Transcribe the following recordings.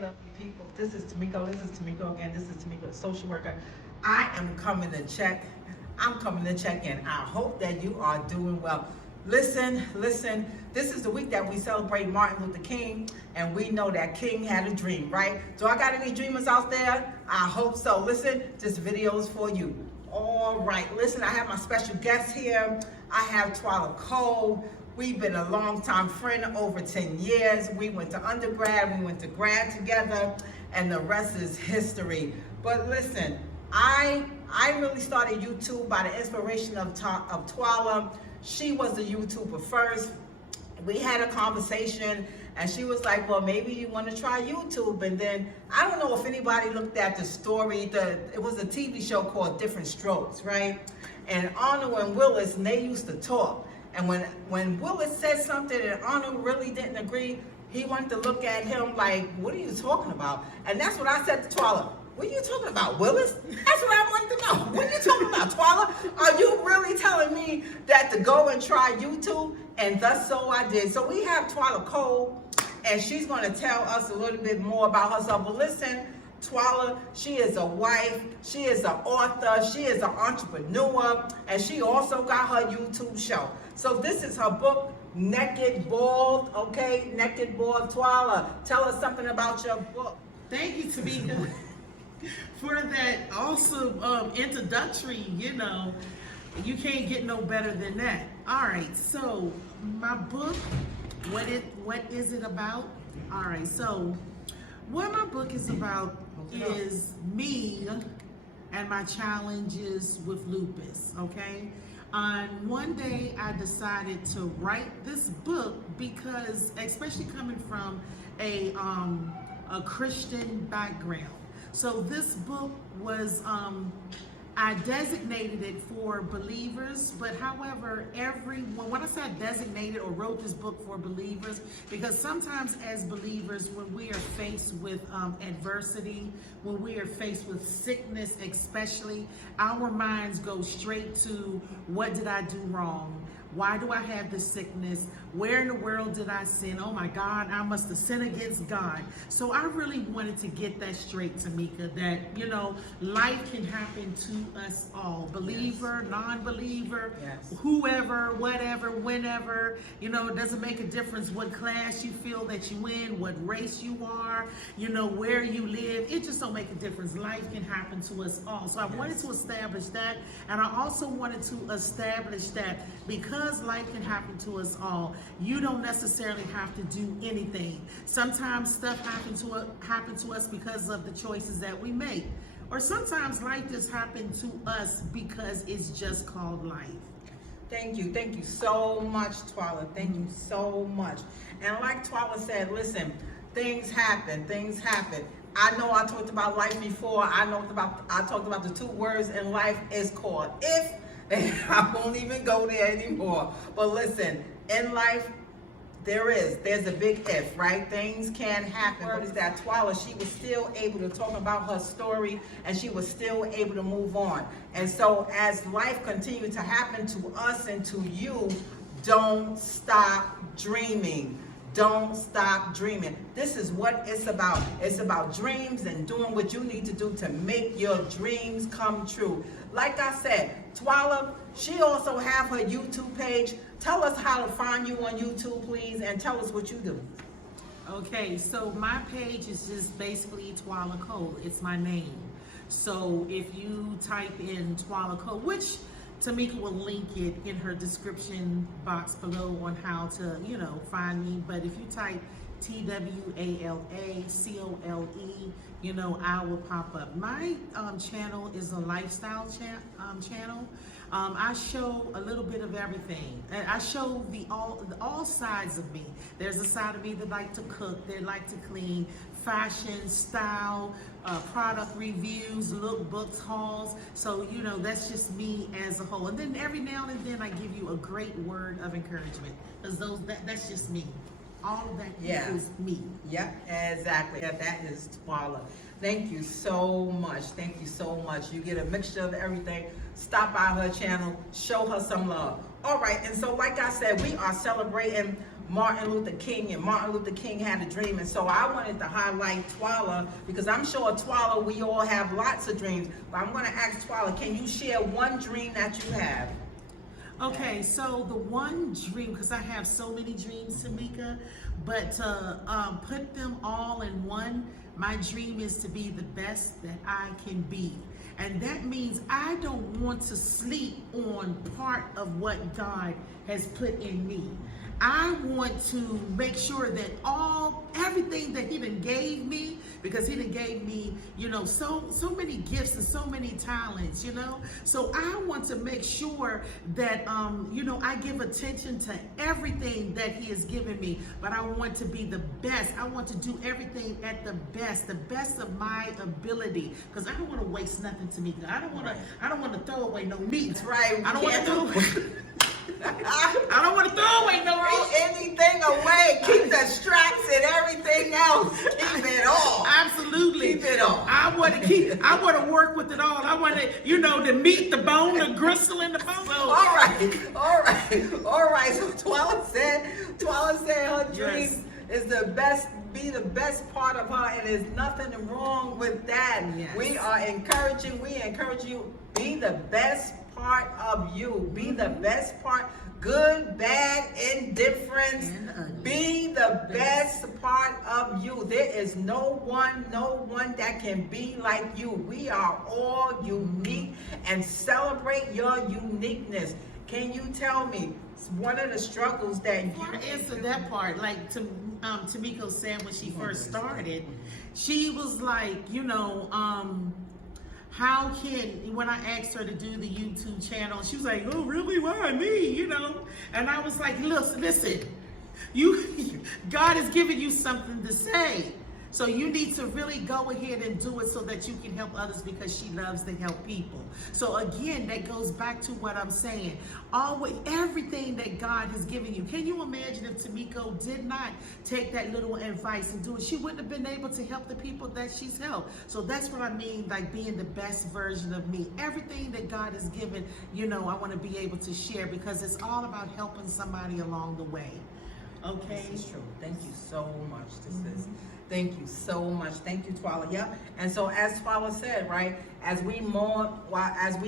lovely people. This is Tamiko. This is Tamiko again. This is Tamiko, the social worker. I am coming to check. I'm coming to check in. I hope that you are doing well. Listen. This is the week that we celebrate Martin Luther King, and we know that King had a dream, right? So I got any dreamers out there? I hope so. Listen, this video is for you. All right, listen, I have my special guest here. I have Twyla Cole. We've been a long-time friend, over 10 years. We went to undergrad, we went to grad together, and the rest is history. But listen, I really started YouTube by the inspiration of Twyla. She was a YouTuber first. We had a conversation, and she was like, well, maybe you want to try YouTube. And then, I don't know if anybody looked at the story. It was a TV show called Different Strokes, right? And Arnold and Willis, and they used to talk. And when Willis said something and Arnold really didn't agree, he wanted to look at him like, what are you talking about? And that's what I said to Twyla. What are you talking about, Willis? That's what I wanted to know. What are you talking about, Twyla? Are you really telling me that to go and try YouTube? And thus so I did. So we have Twyla Cole, and she's going to tell us a little bit more about herself. But listen, Twyla, she is a wife, she is an author, she is an entrepreneur, and she also got her YouTube show. So this is her book, Naked Bald, okay? Naked Bald. Twyla, tell us something about your book. Thank you, Tamika, for that awesome introductory. You can't get no better than that. All right, so my book, what is it about? All right, so what my book is about is me and my challenges with lupus, okay? One day I decided to write this book because, especially coming from a Christian background. So this book was, I designated it for believers, but however, everyone, when I say I designated or wrote this book for believers, because sometimes as believers, when we are faced with adversity, when we are faced with sickness especially, our minds go straight to, what did I do wrong? Why do I have this sickness? Where in the world did I sin? Oh my God, I must have sinned against God. So I really wanted to get that straight, Tamika, that, life can happen to us all. Believer, yes. Non-believer, yes. Whoever, whatever, whenever. It doesn't make a difference what class you feel that you in, what race you are, where you live. It just don't make a difference. Life can happen to us all. So I wanted to establish that. And I also wanted to establish that because life can happen to us all, you don't necessarily have to do anything. Sometimes stuff happens to us because of the choices that we make. Or sometimes life just happens to us because it's just called life. Thank you so much, Twyla. Thank you so much. And like Twyla said, listen, things happen. I know I talked about life before. I talked about the two words in life is called if. And I won't even go there anymore. But listen, in life, there's a big if, right? Things can happen. What is that? Twyla, she was still able to talk about her story, and she was still able to move on. And so as life continued to happen to us and to you, don't stop dreaming. Don't stop dreaming. This is what it's about. It's about dreams and doing what you need to do to make your dreams come true. Like I said, Twyla, she also have her YouTube page. Tell us how to find you on YouTube, please, and tell us what you do. Okay, so my page is just basically Twyla Cole. It's my name. So if you type in Twyla Cole, which Tamika will link it in her description box below on how to, find me. But if you type TWALA COLE, I will pop up. My channel is a lifestyle channel. I show a little bit of everything. And I show all sides of me. There's a side of me that like to cook, that like to clean, fashion, style, product reviews, lookbooks, hauls. So, that's just me as a whole. And then every now and then I give you a great word of encouragement, because that's just me. All of that is me. Yep, exactly. Yeah, that is Twyla. Thank you so much. Thank you so much. You get a mixture of everything. Stop by her channel, show her some love. All right, and so like I said, we are celebrating Martin Luther King, and Martin Luther King had a dream. And so I wanted to highlight Twala, because I'm sure Twala, we all have lots of dreams. But I'm going to ask Twala, can you share one dream that you have? Okay, so the one dream, because I have so many dreams, Tamika, but to put them all in one, my dream is to be the best that I can be. And that means I don't want to sleep on part of what God has put in me. I want to make sure that everything that he done gave me, because he done gave me, so many gifts and so many talents, So I want to make sure that, I give attention to everything that he has given me, but I want to be the best. I want to do everything at the best of my ability, because I don't want to waste nothing, to me. I don't want to throw away no meat. That's right. I don't want to throw away. I don't want to throw away no anything away. Keep the straps and everything else. Keep it all. Absolutely. Keep it all. I want to work with it all. I want to, the meat, the bone, the gristle, and the bone. All right. So Twala said her dream is be the best part of her, and there's nothing wrong with that. Yes. We encourage you, be the best part of you. Be the best part, good, bad, indifference. Be the best part of you. There is no one that can be like you. We are all unique, and celebrate your uniqueness. Can you tell me one of the struggles that you answer that part? Like Tamiko said when she first started, she was like, how can, when I asked her to do the YouTube channel, she was like, oh, really, why me, And I was like, listen, God has given you something to say. So you need to really go ahead and do it so that you can help others, because she loves to help people. So again, that goes back to what I'm saying. Everything that God has given you. Can you imagine if Tamiko did not take that little advice and do it? She wouldn't have been able to help the people that she's helped. So that's what I mean, like being the best version of me. Everything that God has given, I want to be able to share, because it's all about helping somebody along the way. Okay? This is true. Thank you so much. Thank you so much. Thank you, Twala. Yep. And so as Twala said, right, as we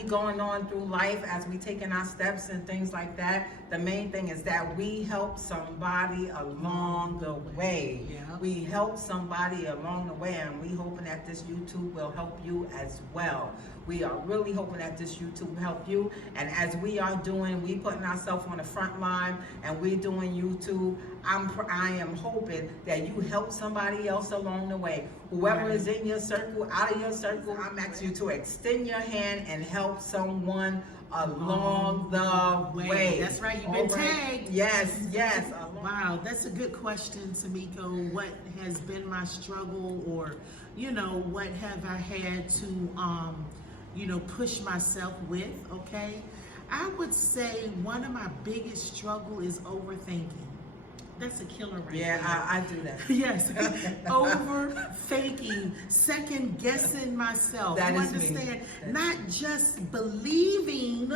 going on through life, as we taking our steps and things like that, the main thing is that we help somebody along the way. Yeah. We help somebody along the way, and we hoping that this YouTube will help you as well. We are really hoping that this YouTube will help you. And as we putting ourselves on the front line, and we doing YouTube, I am hoping that you help somebody else along the way. Whoever is in your circle, out of your circle, I'm asking you to extend your hand and help someone along the way. That's right. You've been tagged. Yes. Wow, that's a good question, Tamiko. What has been my struggle, or what have I had to push myself with? Okay, I would say one of my biggest struggle is overthinking. That's a killer right there. I do that. Yes. Overthinking, second guessing myself. That you is understand? me. Not just believing.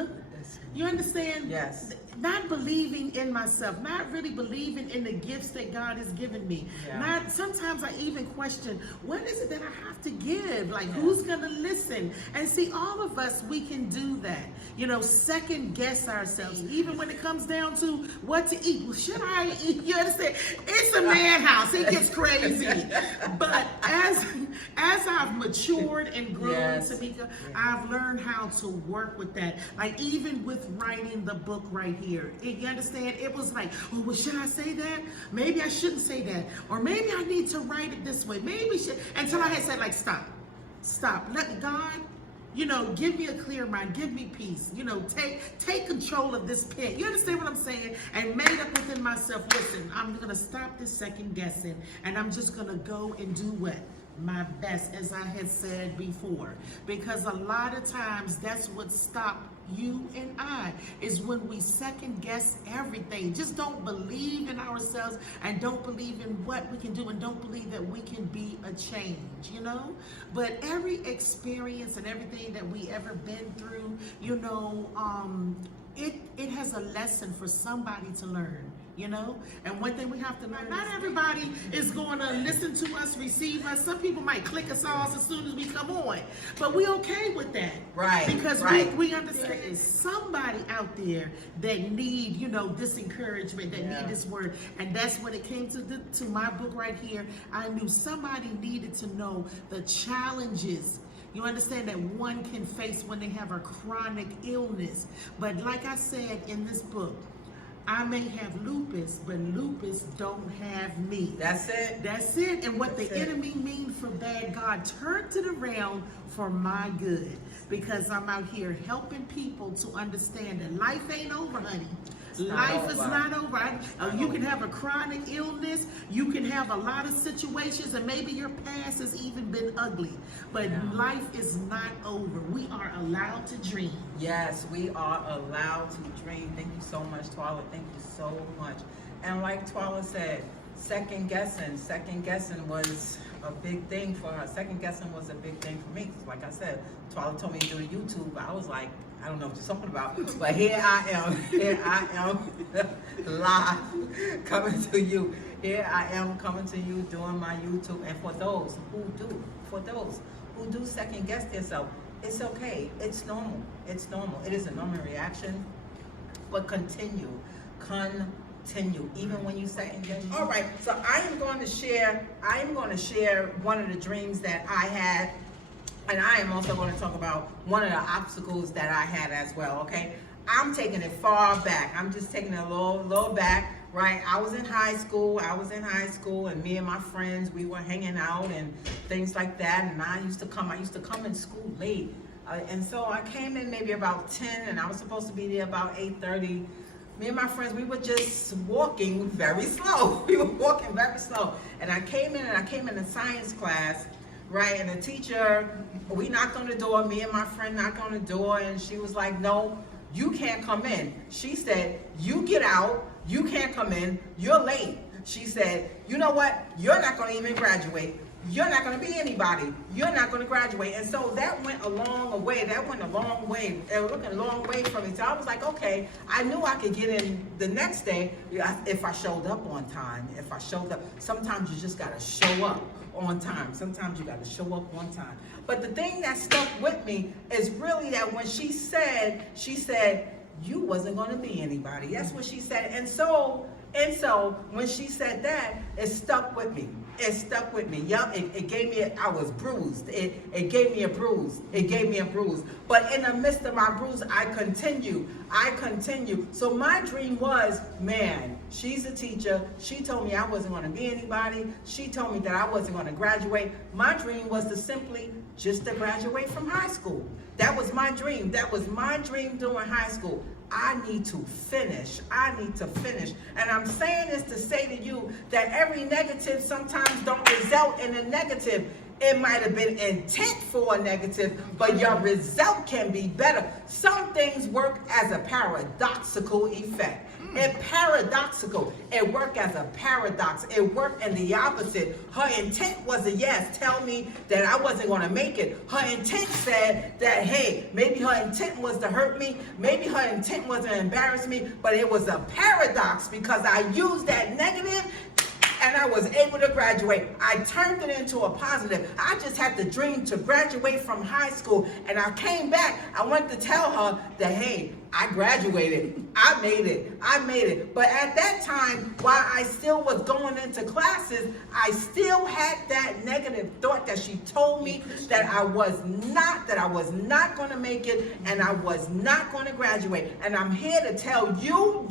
You understand? Yes. Not believing in myself, not really believing in the gifts that God has given me. Yeah. Sometimes I even question, what is it that I have to give? Like, who's gonna listen? And see, all of us, we can do that. Second guess ourselves, even when it comes down to what to eat. Well, should I eat? You understand? It's a man house. It gets crazy. But as I've matured and grown, Tamika, I've learned how to work with that. Like, even with writing the book right here, you understand? It was like, oh, well, should I say that? Maybe I shouldn't say that. Or maybe I need to write it this way. Maybe until I had said, like, stop. Let God, give me a clear mind, give me peace, take control of this pen. You understand what I'm saying? And made up within myself, listen, I'm gonna stop this second guessing, and I'm just gonna go and do what? My best, as I had said before. Because a lot of times that's what stopped you and I, is when we second guess everything. Just don't believe in ourselves, and don't believe in what we can do, and don't believe that we can be a change, But every experience and everything that we ever been through, it has a lesson for somebody to learn. you know? And one thing we have to learn, not everybody is going to listen to us, receive us. Some people might click us off as soon as we come on, but we okay with that. Right. Because right. we understand there's somebody out there that need, you know, this encouragement, that need this word. And that's when it came to my book right here. I knew somebody needed to know the challenges, you understand, that one can face when they have a chronic illness. But like I said in this book, I may have lupus, but lupus don't have me. That's it. That's it. And what the enemy means for bad, God turned it around for my good. Because I'm out here helping people to understand that life ain't over, honey. Life is not over. You can have a chronic illness. You can have a lot of situations, and maybe your past has even been ugly. But life is not over. We are allowed to dream. Yes, we are allowed to dream. Thank you so much, Twyla. Thank you so much. And like Twyla said, second guessing was a big thing for her. Second guessing was a big thing for me. Like I said, Twyla told me to do the YouTube. I was like, I don't know what you're talking about, but here I am live coming to you. Here I am coming to you doing my YouTube. And for those who do second guess themselves, it's okay. It's normal. It's normal. It is a normal reaction, but continue. Even when you second guess. All right, so I am going to share one of the dreams that I had. And I am also going to talk about one of the obstacles that I had as well, okay? I'm taking it far back. I'm just taking it a little back, right? I was in high school, and me and my friends, we were hanging out and things like that. And I used to come in school late. And so I came in maybe about 10, and I was supposed to be there about 8:30. Me and my friends, we were just walking very slow. And I came in a science class, right, and the teacher, we knocked on the door, me and my friend knocked on the door, and she was like, no, you can't come in. She said, you get out, you can't come in, you're late. She said, you know what, you're not gonna even graduate. You're not gonna be anybody. You're not gonna graduate. And so that went a long way. It went a long way from me. So I was like, okay, I knew I could get in the next day if I showed up on time. Sometimes you just gotta show up on time. But the thing that stuck with me is really that when she said, you wasn't gonna be anybody. That's what she said. And so when she said that, it stuck with me. Yup, it gave me, I was bruised. It gave me a bruise. But in the midst of my bruise, I continue. So my dream was, man, she's a teacher. She told me I wasn't going to be anybody. She told me that I wasn't going to graduate. My dream was to simply just to graduate from high school. That was my dream. During high school. I need to finish. And I'm saying this to say to you that every negative sometimes don't result in a negative. It might have been intent for a negative, but your result can be better. Some things work as a paradoxical effect. It worked as a paradox. It worked in the opposite. Her intent was a yes, tell me that I wasn't going to make it. Her intent said that, hey, maybe her intent was to hurt me. Maybe her intent was to embarrass me, but it was a paradox because I used that negative and I was able to graduate. I turned it into a positive. I just had the dream to graduate from high school, and I came back. I wanted to tell her that, hey, I graduated. I made it. But at that time, while I still was going into classes, I still had that negative thought that she told me that I was not going to make it, and I was not going to graduate. And I'm here to tell you,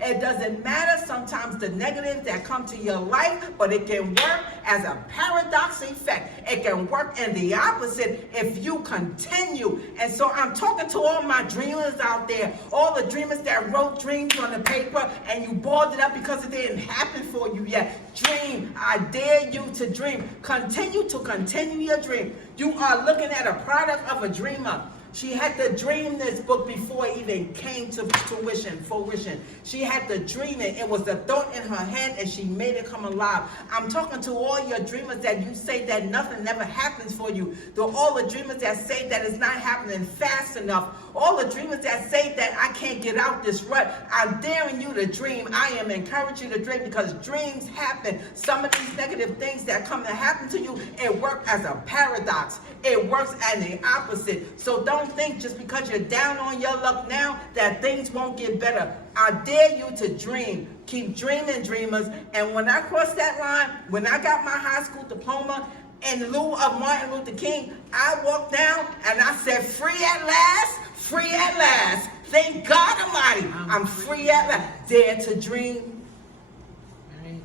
it doesn't matter sometimes the negatives that come to your life, but it can work as a paradox effect. It can work in the opposite if you continue. And so I'm talking to all my dreamers out there, all the dreamers that wrote dreams on the paper and you balled it up because it didn't happen for you yet. Dream. I dare you to dream. Continue your dream. You are looking at a product of a dreamer. She had to dream this book before it even came to fruition. She had to dream it. It was the thought in her head, and she made it come alive. I'm talking to all your dreamers that you say that nothing never happens for you. To all the dreamers that say that it's not happening fast enough. All the dreamers that say that I can't get out this rut. I'm daring you to dream. I am encouraging you to dream, because dreams happen. Some of these negative things that come to happen to you, it works as a paradox. It works as the opposite. So don't think just because you're down on your luck now that things won't get better. I dare you to dream. Keep dreaming, dreamers. And when I crossed that line, when I got my high school diploma, in lieu of Martin Luther King, I walked down and I said, free at last, free at last. Thank God Almighty, I'm free at last. Dare to dream.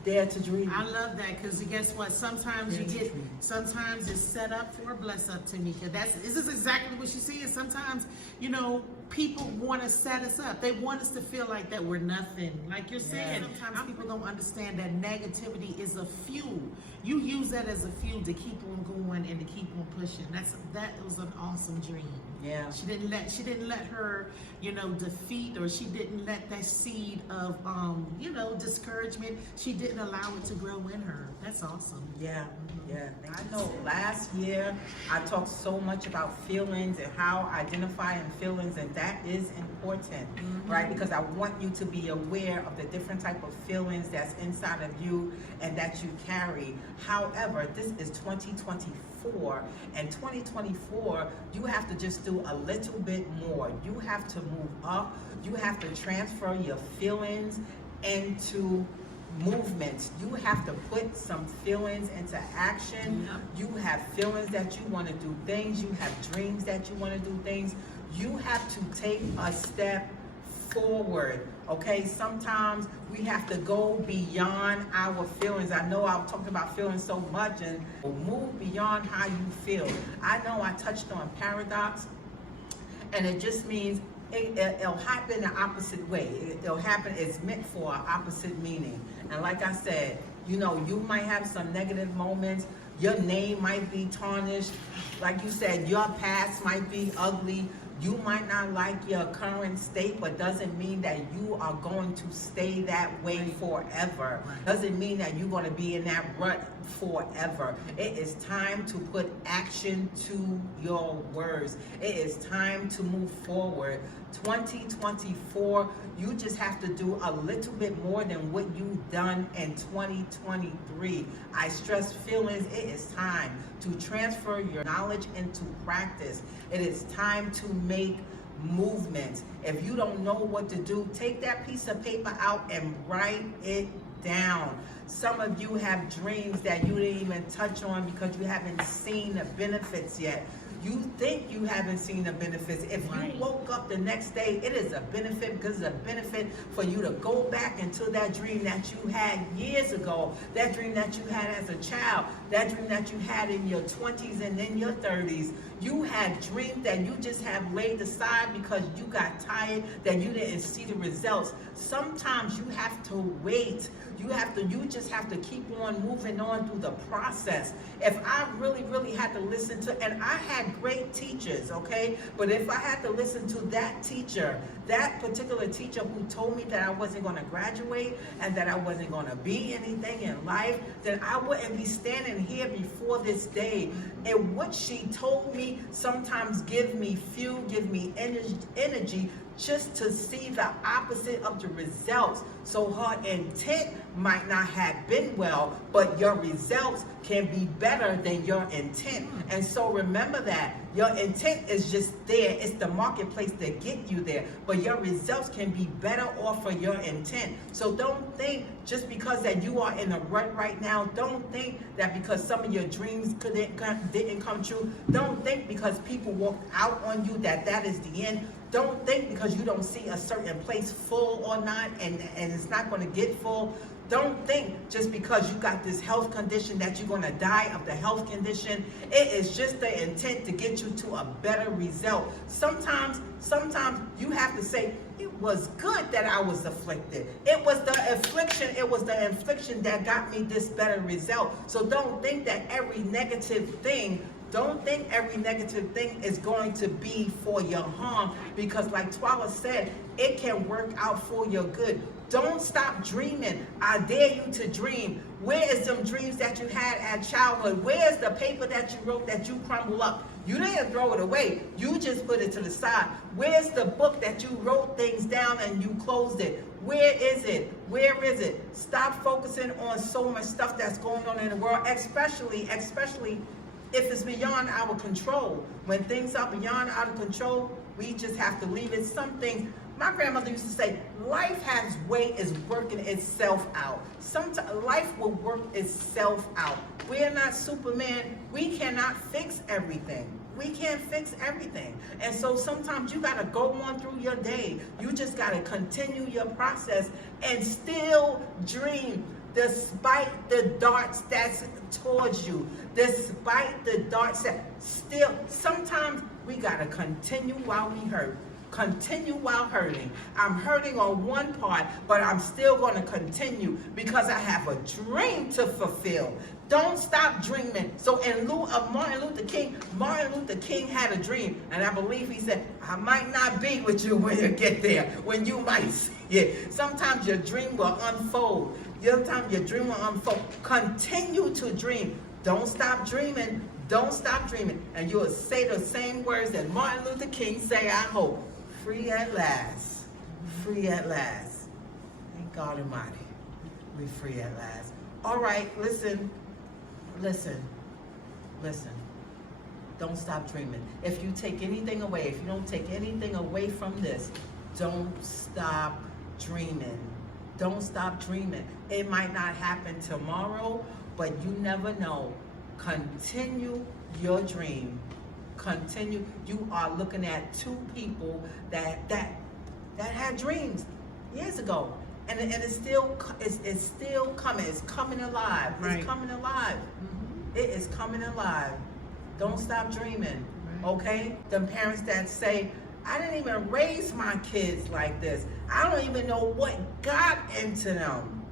Dare to dream. I love that, because guess what? Sometimes sometimes it's set up for a bless up, Tamika. This is exactly what she's saying. Sometimes, people want to set us up. They want us to feel like that we're nothing. Like you're saying, sometimes people don't understand that negativity is a fuel. You use that as a fuel to keep on going and to keep on pushing. That was an awesome dream. Yeah. She didn't let her, defeat, or she didn't let that seed of, discouragement. She didn't allow it to grow in her. That's awesome. Yeah, yeah. I know last year I talked so much about feelings and how identifying feelings, and that is important, right? Because I want you to be aware of the different type of feelings that's inside of you and that you carry. However, this is 2024, and 2024, you have to just do a little bit more. You have to move up. You have to transfer your feelings into movements. You have to put some feelings into action. You have feelings that you want to do things. You have dreams that you want to do things. You have to take a step forward. Okay, sometimes we have to go beyond our feelings. I know I'm talking about feelings so much, and move beyond how you feel. I know I touched on paradox, and it just means it'll happen the opposite way. It'll happen, it's meant for an opposite meaning. And like I said, you might have some negative moments. Your name might be tarnished. Like you said, your past might be ugly. You might not like your current state, but doesn't mean that you are going to stay that way forever. Doesn't mean that you're going to be in that rut forever. It is time to put action to your words. It is time to move forward. 2024, you just have to do a little bit more than what you've done in 2023. I stress feelings. It is time to transfer your knowledge into practice. It is time to make movements. If you don't know what to do, take that piece of paper out and write it down. Some of you have dreams that you didn't even touch on because you haven't seen the benefits yet. You think you haven't seen the benefits. If you woke up the next day, it is a benefit, because it's a benefit for you to go back into that dream that you had years ago, that dream that you had as a child, that dream that you had in your 20s and in your 30s. You had dreams that you just have laid aside because you got tired, that you didn't see the results. Sometimes you have to wait. You just have to keep on moving on through the process. If I really had to listen to, and I had great teachers, okay? But if I had to listen to that teacher, that particular teacher who told me that I wasn't going to graduate and that I wasn't going to be anything in life, then I wouldn't be standing here before this day. And what she told me sometimes give me fuel, give me energy just to see the opposite of the results. So her intent might not have been well, but your results can be better than your intent. And so remember that your intent is just there. It's the marketplace that get you there, but your results can be better off of your intent. So don't think just because that you are in a rut right now, don't think that because some of your dreams didn't come true, don't think because people walked out on you that is the end. Don't think because you don't see a certain place full or not, and it's not going to get full. Don't think just because you got this health condition that you're going to die of the health condition. It is just the intent to get you to a better result. Sometimes you have to say, it was good that I was afflicted. It was the infliction that got me this better result. So don't think that every negative thing, Don't think every negative thing is going to be for your harm, because like Twala said, it can work out for your good. Don't stop dreaming. I dare you to dream. Where is them dreams that you had at childhood? Where's the paper that you wrote that you crumble up? You didn't throw it away. You just put it to the side. Where's the book that you wrote things down and you closed it? Where is it? Where is it? Stop focusing on so much stuff that's going on in the world, especially if it's beyond our control. When things are beyond our control, we just have to leave it. Some things, my grandmother used to say, life has way is working itself out. Sometimes life will work itself out. We're not Superman. We cannot fix everything. We can't fix everything. And so sometimes you got to go on through your day. You just got to continue your process and still dream despite the darts that's towards you. Despite the darts that still, sometimes we got to continue while we hurt. Continue while hurting. I'm hurting on one part, but I'm still going to continue because I have a dream to fulfill. Don't stop dreaming. So in lieu of Martin Luther King had a dream, and I believe he said, I might not be with you when you get there, when you might see it. Sometimes your dream will unfold. Sometimes your dream will unfold. Continue to dream. Don't stop dreaming. Don't stop dreaming. And you will say the same words that Martin Luther King say, I hope. Free at last. Free at last. Thank God Almighty. We're free at last. All right, listen. Don't stop dreaming. If you take anything away, if you don't take anything away from this, don't stop dreaming. Don't stop dreaming. It might not happen tomorrow, but you never know. Continue your dream. Continue. You are looking at two people that had dreams years ago, and it's still coming. It's coming alive. Right. It's coming alive. Mm-hmm. It is coming alive. Don't stop dreaming. Right. Okay? The parents that say, I didn't even raise my kids like this. I don't even know what got into them.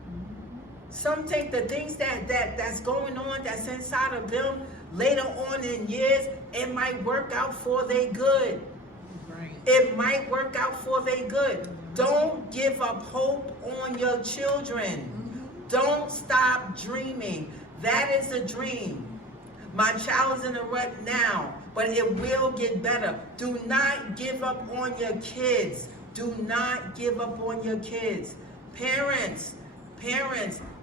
Some think the things that's going on, that's inside of them, later on in years, it might work out for their good. Right. It might work out for their good. Don't give up hope on your children. Don't stop dreaming. That is a dream. My child is in a rut now, but it will get better. Do not give up on your kids. Do not give up on your kids. Parents,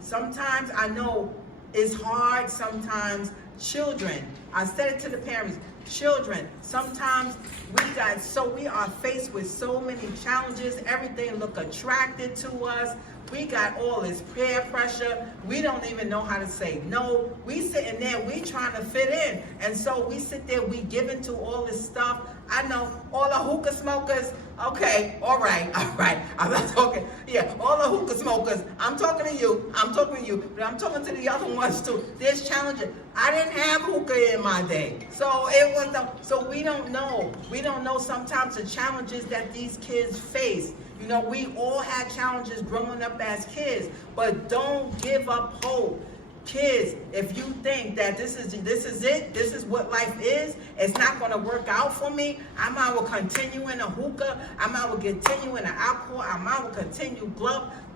sometimes I know it's hard, sometimes children, I said it to the parents, children, sometimes we are faced with so many challenges, everything look attractive to us, we got all this peer pressure, we don't even know how to say no, we sitting there, we trying to fit in, and so we sit there, we give into all this stuff. I know all the hookah smokers, okay, all right, I'm not talking, yeah, all the hookah smokers, I'm talking to you, but I'm talking to the other ones too. There's challenges. I didn't have hookah in my day, so we don't know sometimes the challenges that these kids face. You know, we all had challenges growing up as kids, but don't give up hope. Kids, if you think that this is it, this is what life is, it's not going to work out for me, I might will continue in a hookah, I might will continue in an alcohol, I might will continue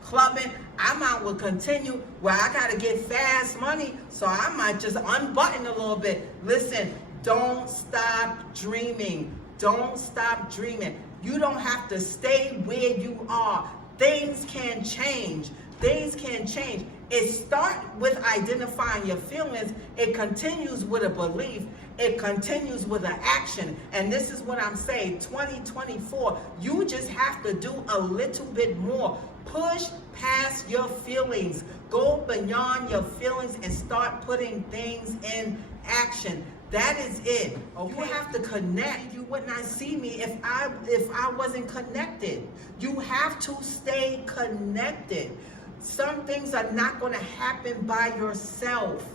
clubbing, I might will continue where I got to get fast money, so I might just unbutton a little bit. Listen, don't stop dreaming. Don't stop dreaming. You don't have to stay where you are. Things can change. Things can change. It starts with identifying your feelings. It continues with a belief. It continues with an action. And this is what I'm saying, 2024, you just have to do a little bit more. Push past your feelings. Go beyond your feelings and start putting things in action. That is it. Okay? You have to connect. You would not see me if I wasn't connected. You have to stay connected. Some things are not going to happen by yourself.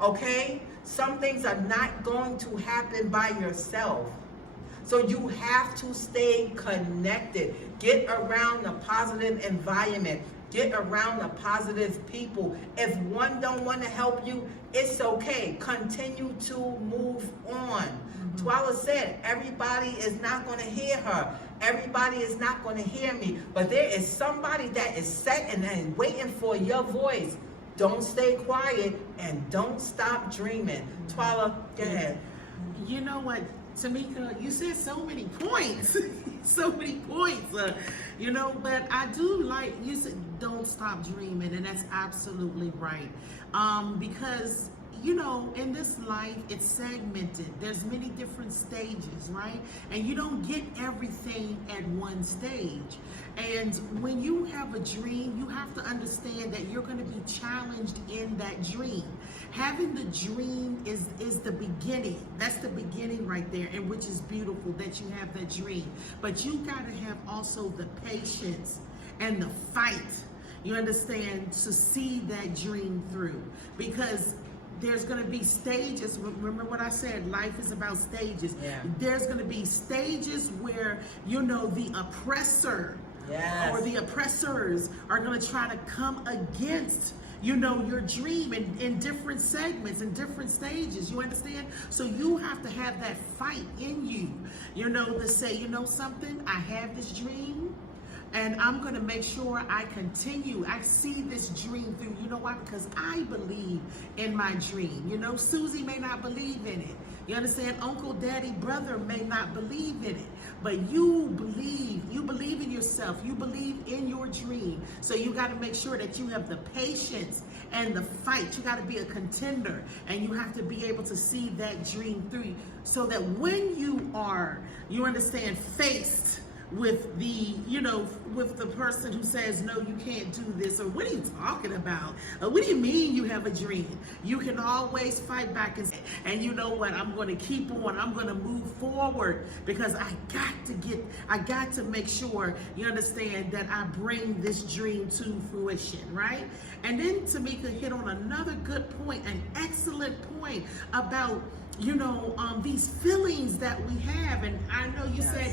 Okay? Some things are not going to happen by yourself. So you have to stay connected. Get around a positive environment. Get around the positive people. If one don't want to help you, it's okay. Continue to move on. Twala said, everybody is not going to hear her. Everybody is not going to hear me. But there is somebody that is set and waiting for your voice. Don't stay quiet and don't stop dreaming. Twala, go ahead. You know what, Tamika, you said so many points. So many points. But I do like, you said don't stop dreaming, and that's absolutely right. Because in this life, it's segmented. There's many different stages, right? And you don't get everything at one stage. And when you have a dream, you have to understand that you're going to be challenged in that dream. Having the dream is the beginning. That's the beginning right there, and which is beautiful that you have that dream. But you got to have also the patience and the fight, you understand, to see that dream through. Because there's going to be stages. Remember what I said, life is about stages. Yeah. There's going to be stages where, the oppressor or the oppressors are going to try to come against, your dream in different segments, in different stages. You understand? So you have to have that fight in you, to say, something, I have this dream, and I'm going to make sure I continue. I see this dream through. You know why? Because I believe in my dream. Susie may not believe in it. You understand? Uncle, daddy, brother may not believe in it. But you believe in yourself. You believe in your dream. So you got to make sure that you have the patience and the fight. You got to be a contender, and you have to be able to see that dream through, so that when you are, faced with the person who says, no, you can't do this, or what are you talking about? What do you mean you have a dream? You can always fight back and say, and you know what, I'm going to keep on, I'm going to move forward, because I got to make sure, you understand, that I bring this dream to fruition, right? And then Tamika hit on another good point, an excellent point about these feelings that we have. And I know you said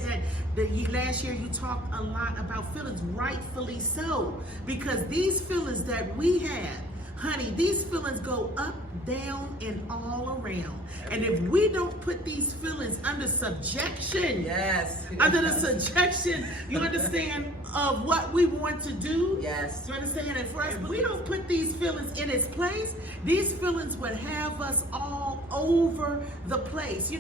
that last year you talked a lot about feelings, rightfully so, because these feelings that we have, honey, these feelings go up, down, and all around. And if we don't put these feelings under subjection, under the subjection, you understand, of what we want to do, you understand, and for us, we don't put these feelings in its place, these feelings would have us all over the place.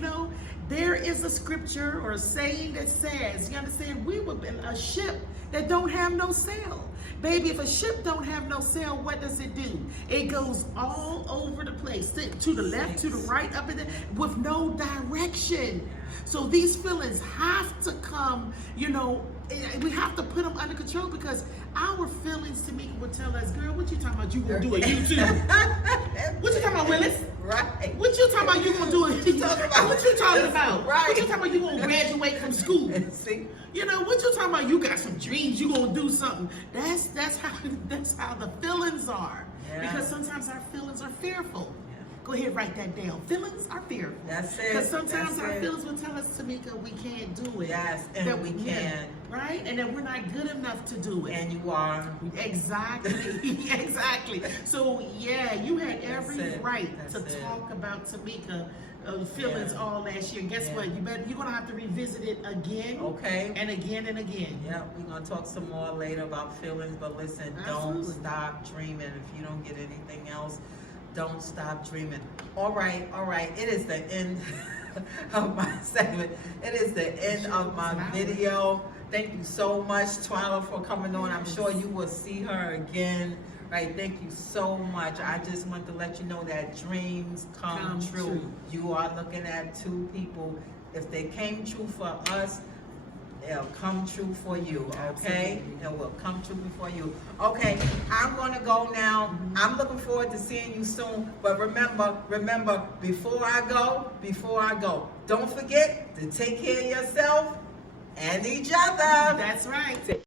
There is a scripture or a saying that says, you understand, we would be a ship that don't have no sail. Baby, if a ship don't have no sail, what does it do? It goes all over the place, to the left, to the right, up and down, with no direction. So these feelings have to come, we have to put them under control, because our feelings, to me, would tell us, girl, what you talking about? You gonna do a YouTube? What you talking about, Willis? Right. What you talking about? You gonna do a What you talking about? What you talking about? Right. What you talking about? You gonna graduate from school? See? What you talking about? You got some dreams. You gonna do something? That's how the feelings are. Yeah. Because sometimes our feelings are fearful. Go ahead, write that down. Feelings are fearful. That's it. Because sometimes our That's it. feelings will tell us, Tamika, we can't do it. Yes, and That we can. Right? And that we're not good enough to do it. And you are. Exactly. Exactly. So, yeah, you had every right to That's it. talk about Tamika feelings all last year. Guess what? You're going to have to revisit it again. Okay. And again and again. Yeah, we're going to talk some more later about feelings, but listen, don't Absolutely. stop dreaming. If you don't get anything else, don't stop dreaming. All right. It is the end of my segment. It is the end of my video. Thank you so much, Twila, for coming on. I'm sure you will see her again. Right, thank you so much. I just want to let you know that dreams come true. You are looking at two people. If they came true for us, it'll come true for you, okay? It will come true for you. Okay, I'm gonna go now. I'm looking forward to seeing you soon. But remember, before I go, don't forget to take care of yourself and each other. That's right.